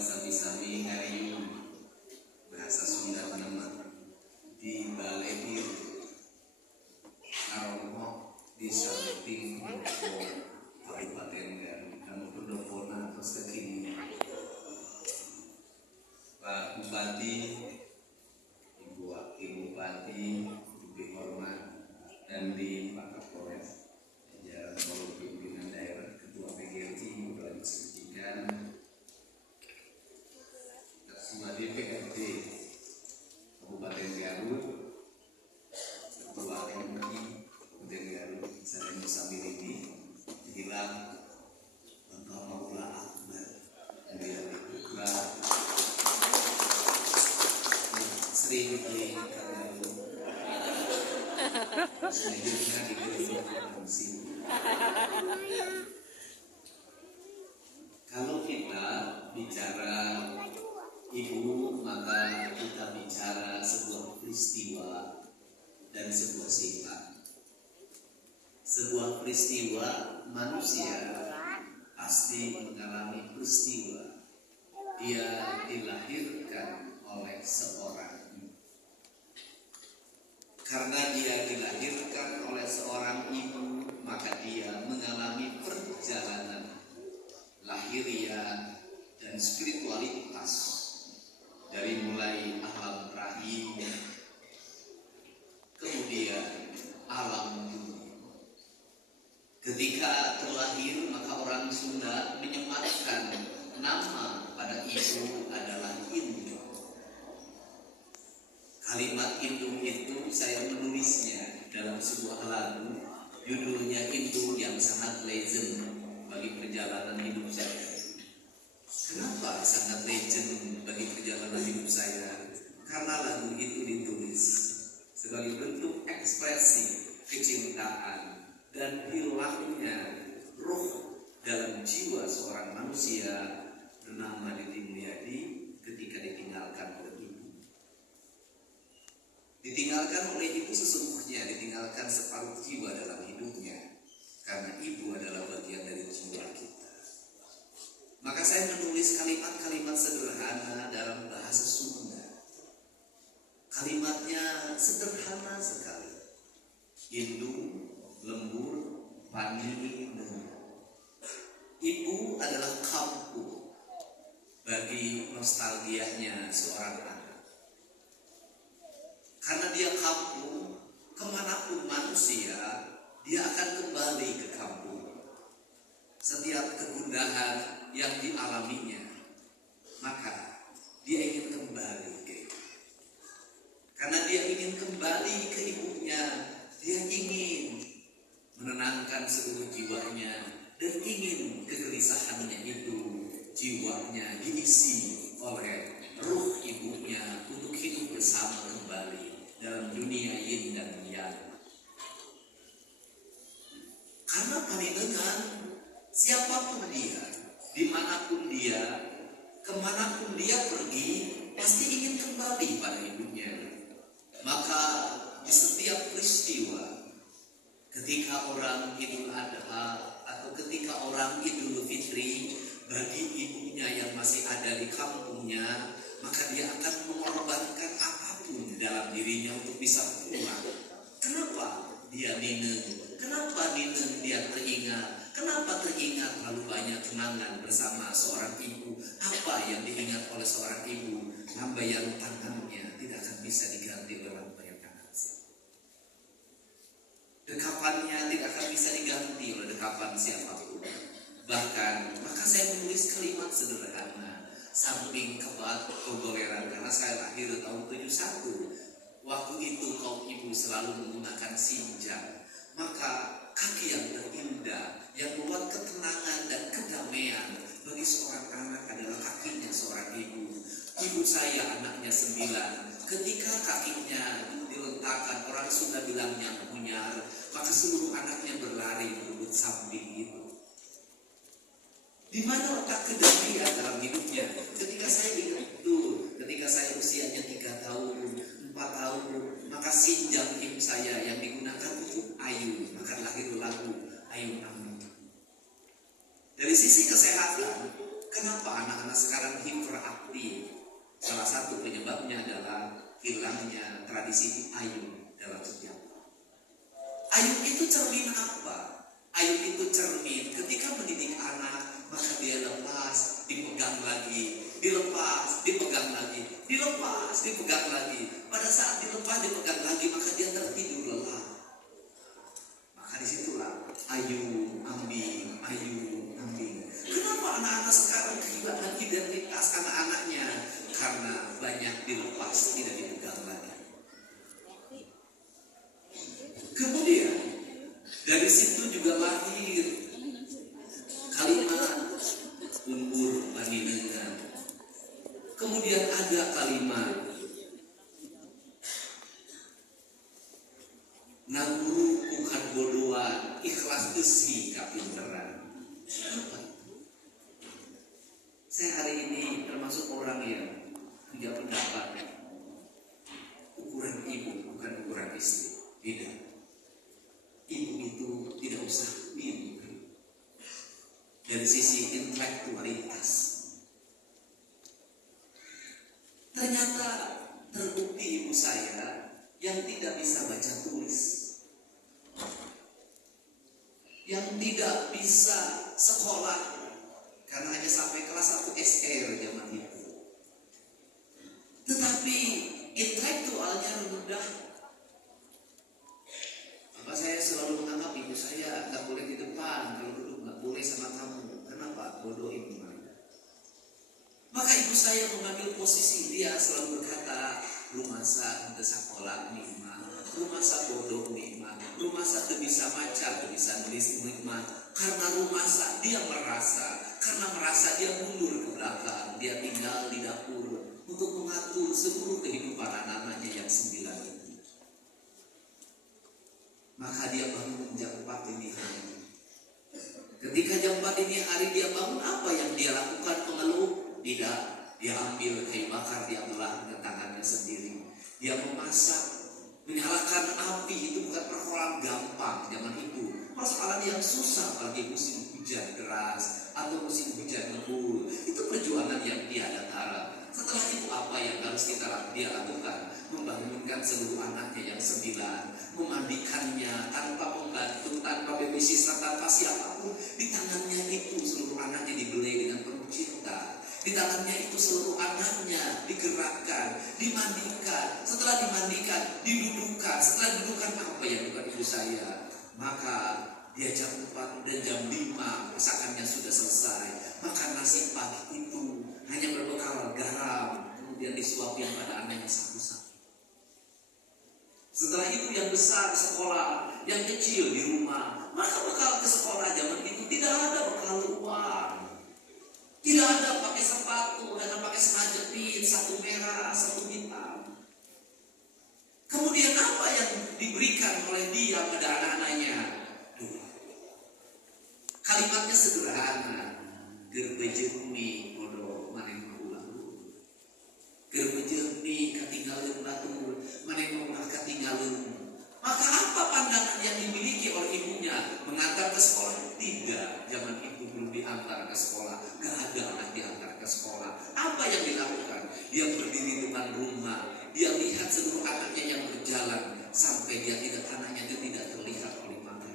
sami-sami ngayun bahasa Sunda nama di Balebir Karomo di samping Kabupaten Garut kami pendopona atau sekini Pak Bupati, Ibu Wakil Bupati, Ibu Hormat dan di Pak Kapolres, jajaran seluruh pimpinan daerah, Ketua PGRI, Kepala Dinas Pendidikan, semua DPRD Kabupaten Garut, Ketua MI Kabupaten Garut, saya Musamir ini bilang Bangka Maula Akbar, Bilang Ikra, Sri Hidli Kanalu, selanjutnya diberikan fungsi. Kalau kita bicara ibu, maka kita bicara sebuah peristiwa dan sebuah sifat. Sebuah peristiwa, manusia pasti mengalami peristiwa. Dia dilahirkan oleh seorang ibu. Karena dia dilahirkan oleh seorang ibu, maka dia mengalami perjalanan lahiriah dan spiritualitas dari mulai alam rahim, kemudian alam dunia. Ketika terlahir, maka orang Sunda menyematkan nama pada ibu adalah Indung. Kalimat Indung itu saya menulisnya dalam sebuah lagu, judulnya Indung yang sangat legend bagi perjalanan hidup saya. Kenapa sangat legend bagi perjalanan hidup saya? Karena lagu itu ditulis sebagai bentuk ekspresi kecintaan dan hilangnya roh dalam jiwa seorang manusia bernama Didi Mulyadi ketika ditinggalkan oleh ibu. Ditinggalkan oleh ibu sesungguhnya ditinggalkan separuh jiwa dalam hidupnya, karena ibu adalah bagian dari jiwa kita. Maka saya menulis kalimat-kalimat sederhana dalam bahasa Sunda. Kalimatnya sederhana sekali. Indung, lembur, pani, ibu adalah kampung bagi nostalgianya seorang anak. Karena dia kampung, kemanapun manusia, dia akan kembali ke kampung. Setiap kegundahan yang dialaminya, maka dia ingin kembali ke ibu. Karena dia ingin kembali ke ibunya, dia ingin menenangkan seluruh jiwanya dan ingin kegelisahannya itu jiwanya diisi oleh ruh ibunya untuk hidup bersama kembali dalam dunia yin dan yang. Karena panjenengan siapapun dia, dimanapun dia, kemanapun dia pergi, pasti ingin kembali pada ibunya. Maka di setiap peristiwa, ketika orang Idul Adha atau ketika orang Idul Fitri, bagi ibunya yang masih ada di kampungnya, maka dia akan mengorbankan apapun dalam dirinya untuk bisa pulang. Kenapa dia nineng? Kenapa nineng dia teringat? Kenapa teringat lalu banyak kenangan bersama seorang ibu? Apa yang diingat oleh seorang ibu? Lambaian tangannya tidak akan bisa diganti oleh lambaian tangan siapa. Dekapannya tidak akan bisa diganti oleh dekapan siapapun. Bahkan, maka saya menulis kalimat sederhana, samping kegoleran karena saya lahir tahun 71. Waktu itu kaum ibu selalu menggunakan sinjang. Maka kaki yang terindah, yang membuat ketenangan dan kedamaian bagi seorang anak adalah kakinya seorang ibu. Ibu saya anaknya 9. Ketika kakinya diletakkan, orang Sunda bilangnya punyar, maka seluruh anaknya berlari merebut samping itu. Di mana letak kedamaian dalam hidupnya? Ketika saya itu, ketika saya usianya 3 tahun, 4 tahun, maka sinjang ibu saya yang digunakan untuk ayun, maka lahir lagu Ayun Amin. Dari sisi kesehatan, Kenapa anak-anak sekarang hiperaktif? Salah satu penyebabnya adalah hilangnya tradisi ayun dalam sejarah. Ayun itu cermin apa? Ayun itu cermin ketika mendidik anak, maka dia lepas, dipegang lagi, dilepas, dipegang lagi, dilepas, dipegang lagi. Pada saat dilepas, dipegang lagi, maka dia tertidur lelah. Maka disitulah ayun, ambing, ayun, ambing. Kenapa anak-anak sekarang kehilangan identitas anak-anaknya? Karena banyak dilepas, tidak dipegang lagi. Kemudian dari situ juga lahir kalimat umbur paninengan. Kemudian ada kalimat nanguru bukan bodohan, ikhlas desi kapinteran. Saya hari ini termasuk orang yang punya pendapat ukuran ibu bukan ukuran istri. Tidak. Ibu itu tidak usah mimpi. Dari sisi intelektualitas, ternyata terbukti ibu saya yang tidak bisa baca tulis, yang tidak bisa sekolah karena hanya sampai kelas 1 SR zaman itu, tetapi intelektualnya rendah. Maka saya selalu menganggap ibu saya nggak boleh di depan, kalau duduk nggak boleh sama kamu. Kenapa? Bodoh ibu. Maka ibu saya mengambil posisi, dia selalu berkata, rumah saya tidak sekolah nikmat, rumah saya bodoh nikmat, rumah saya tidak bisa baca, tidak bisa nulis nikmat. Karena rumah saya dia merasa dia mundur ke belakang, dia tinggal di dapur untuk mengatur seluruh kehidupan anak-anaknya yang 9 itu. Maka dia bangun jam 4 dini hari. Ketika jam 4 dini hari dia bangun, apa yang dia lakukan? Mengeluh? Tidak. Dia ambil kayu bakar, dia belah dengan tangannya sendiri. Dia memasak, menyalakan api. Itu bukan persoalan gampang zaman itu. Persoalan yang susah bagi musim hujan deras atau musim hujan ngebul. Itu perjuangan yang tiada tara. Setelah itu apa yang harus dia lakukan? Membangunkan seluruh anaknya yang 9, memandikannya tanpa pembantu, tanpa babysitter, tanpa siapapun. Di tangannya itu seluruh anaknya dibelai dengan penuh cinta. Di tangannya itu seluruh anaknya digerakkan, dimandikan. Setelah dimandikan, didudukkan. Setelah didudukkan, apa yang bukan ibu saya? Maka dia jam 4 dan jam 5 masakannya sudah selesai. Makan nasi pagi itu hanya berbekal garam, kemudian disuapin pada anaknya satu-satu. Setelah itu yang besar sekolah, yang kecil di rumah. Maka bekal ke sekolah zaman itu tidak ada bekal uang, tidak ada pakai sepatu, hanya pakai sandal jepit, satu merah, satu hitam. Kemudian apa yang diberikan oleh dia pada anak-anaknya? Kalimatnya sederhana. Gerbejemi bodoh maneh ulang. Gerbejemi ketinggalan batur maneh ulah ketinggalan. Maka apa pandangan yang dimiliki oleh ibunya? Mengantar ke sekolah? Tidak. Zaman itu belum diantar ke sekolah. Gak ada anak diantar ke sekolah. Apa yang dilakukan? Dia berdiri di depan rumah. Dia lihat seluruh anaknya yang berjalan sampai anaknya itu tidak terlihat oleh mata.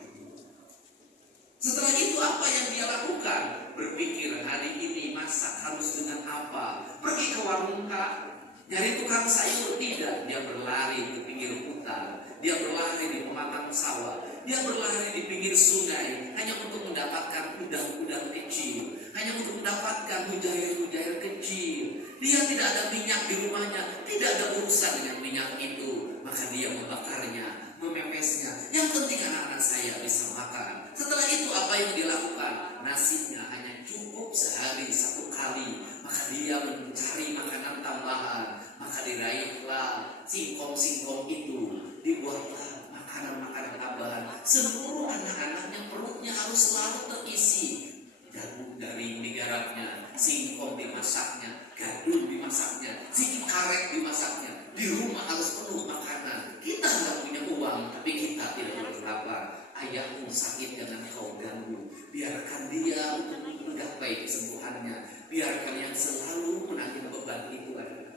Setelah itu apa yang dia lakukan? Berpikir hari ini masak harus dengan apa? Pergi ke warung kah? Nyari tukang sayur? Tidak. Dia berlari di pinggir hutan. Dia berlari di pematang sawah. Dia berlari di pinggir sungai hanya untuk mendapatkan udang-udang kecil, hanya untuk mendapatkan mujair-mujair kecil. Dia tidak ada minyak di rumahnya, tidak ada urusan dengan minyak itu. Maka dia membakarnya, memepesnya. Yang penting anak-anak saya bisa makan. Setelah itu apa yang dilakukan? Nasinya hanya cukup sehari 1 kali. Maka dia mencari makanan tambahan. Maka diraihlah singkong-singkong itu, dibuatlah makanan-makanan tambahan. Seluruh anak-anaknya perutnya harus selalu terisi. Jagung garing digarapnya, singkong dimasaknya, gadul dimasaknya, singkong karet dimasaknya. Di rumah harus penuh makanan. Kita nggak punya uang, tapi kita tidak boleh lapar. Ayah yang sakit jangan kau ganggu. Biarkan dia untuk menggapai kesembuhannya. Biarkan yang selalu menanggung beban itu adalah.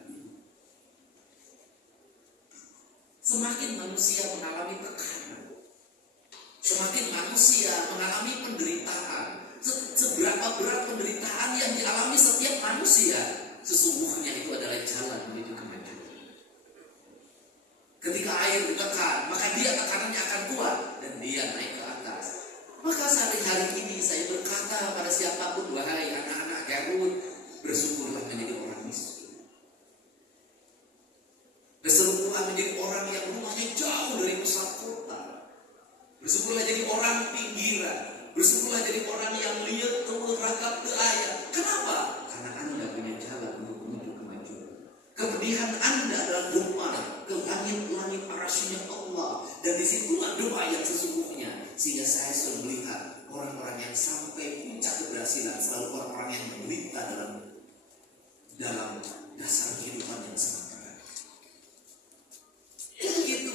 Semakin manusia mengalami tekanan, semakin manusia mengalami penderitaan. Seberapa berat penderitaan yang dialami setiap manusia, sesungguhnya itu adalah jalan menuju kemajuan. Ketika air ditekan, maka dia tekanannya akan kuat dan dia naik ke atas. Maka sehari-hari ini saya berkata pada siapapun, wahai anak-anak Garut, bersyukurlah menjadi orang miskin. Bersyukurlah menjadi orang yang rumahnya jauh dari pusat kota. Bersyukurlah jadi orang pinggiran. Bersyukurlah jadi orang yang lihat telur ragap ke ayam. Kenapa? Karena Anda punya jalan untuk menuju kemajuan. Kepedihan Anda adalah doa ke langit-langit arasy-Nya Allah. Dan disitulah doa yang sesungguhnya. Sehingga saya selalu melihat orang-orang yang sampai puncak keberhasilan selalu orang-orang yang menderita dalam dasar kehidupan yang sangat berat. Begitu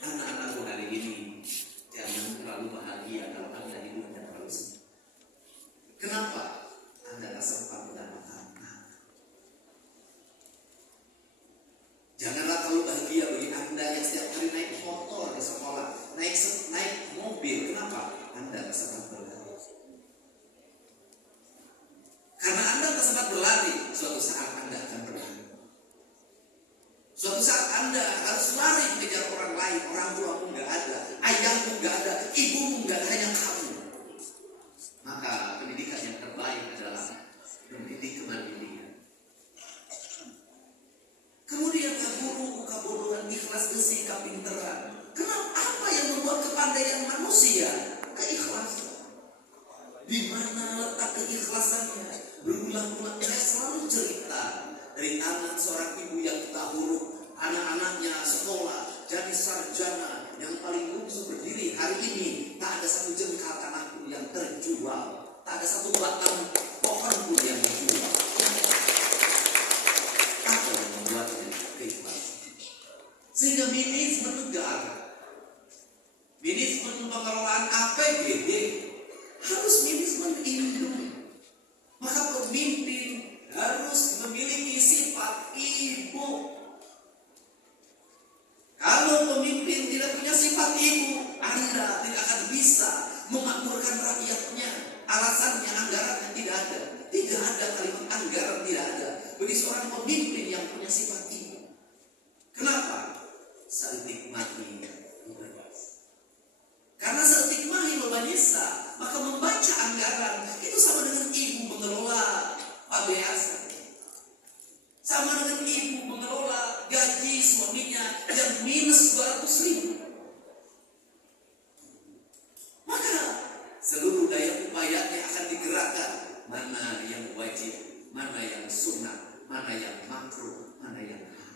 anak-anakku hari ini, jangan terlalu bahagia kalau Anda hidupnya terlalu sedih. Kenapa? Anda tak sempat mendapatkan anak. Janganlah terlalu bahagia bagi Anda yang setiap hari naik motor ke sekolah, naik mobil. Kenapa? Anda tak sempat berlari. Karena Anda tak sempat berlari, suatu saat Anda akan berlari. Suatu saat Anda harus lari mengejar orang lain. Orang tuamu nggak ada, ayahmu nggak ada, ibumu nggak ada, hanya kamu. Maka pendidikan yang terbaik adalah mendidik kemandirian. Kemudian guru kebodohan, ikhlas besi, kapinteran. Kenapa? Apa yang membuat kepandaian manusia? Keikhlasan. Di mana letak keikhlasannya? Berulang-ulang saya selalu cerita dari tangan seorang ibu yang kita huruf, anak-anaknya sekolah, jadi sarjana yang paling bungsu berdiri hari ini. Tak ada satu jengkal tanah pun yang terjual, tak ada satu batang pohon pun yang dijual. Apa yang membuatnya keikhlasan? Sehingga manajemen negara, manajemen pengelolaan APBD harus manajemen induk. Maka pemimpin harus memiliki sifat ibu. Kalau pemimpin tidak punya sifat ibu, Anda tidak akan bisa memakmurkan rakyatnya. Alasannya anggarannya tidak ada. Tidak ada kalimat anggaran, tidak ada bagi seorang pemimpin yang punya sifat ibu. Kenapa? Sa'utikmati Lubanisa. Karena sa'utikmati Lubanisa, maka membaca anggaran itu sama dengan ibu mengelola pabeasan. Sama dengan ibu mengelola gaji suaminya yang minus 200.000. Maka seluruh daya upayanya akan digerakkan. Mana yang wajib, mana yang sunnah, mana yang makruh, mana yang haram.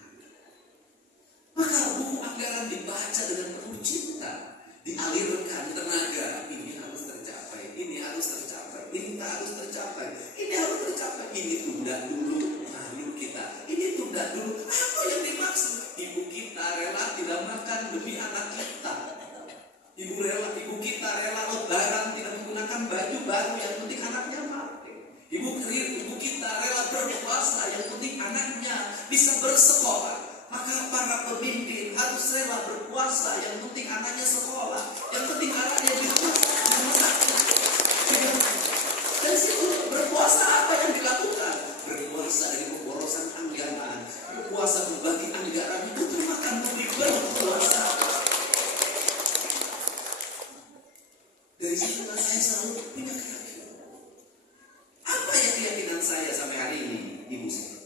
Maka buku anggaran dibaca dengan penuh cinta, dialirkan tenaga. Ini harus tercapai, ini harus tercapai, ini harus tercapai, ini harus tercapai, ini tunda dulu. Yuk kita, ini tunda dulu. Apa yang dimaksud? Ibu kita rela tidak makan demi anak kita. Ibu kita rela lebaran tidak menggunakan baju baru, yang penting anaknya mati. Ibu kita rela berpuasa, yang penting anaknya bisa bersekolah. Maka para pemimpin harus rela berpuasa, yang penting anaknya sekolah, yang penting anaknya berpuasa. Dan situ berpuasa apa yang dilakukan? Berpuasa dari pemborosan anggaran, berpuasa membagi anggaran itu makan publik, berpuasa. Dari situ saya selalu punya keyakinan. Apa yang keyakinan saya sampai hari ini, ibu saya?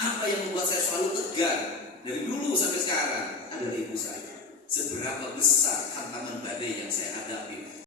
Apa yang membuat saya selalu tegar dari dulu sampai sekarang adalah ibu saya. Seberapa besar tantangan badai yang saya hadapi,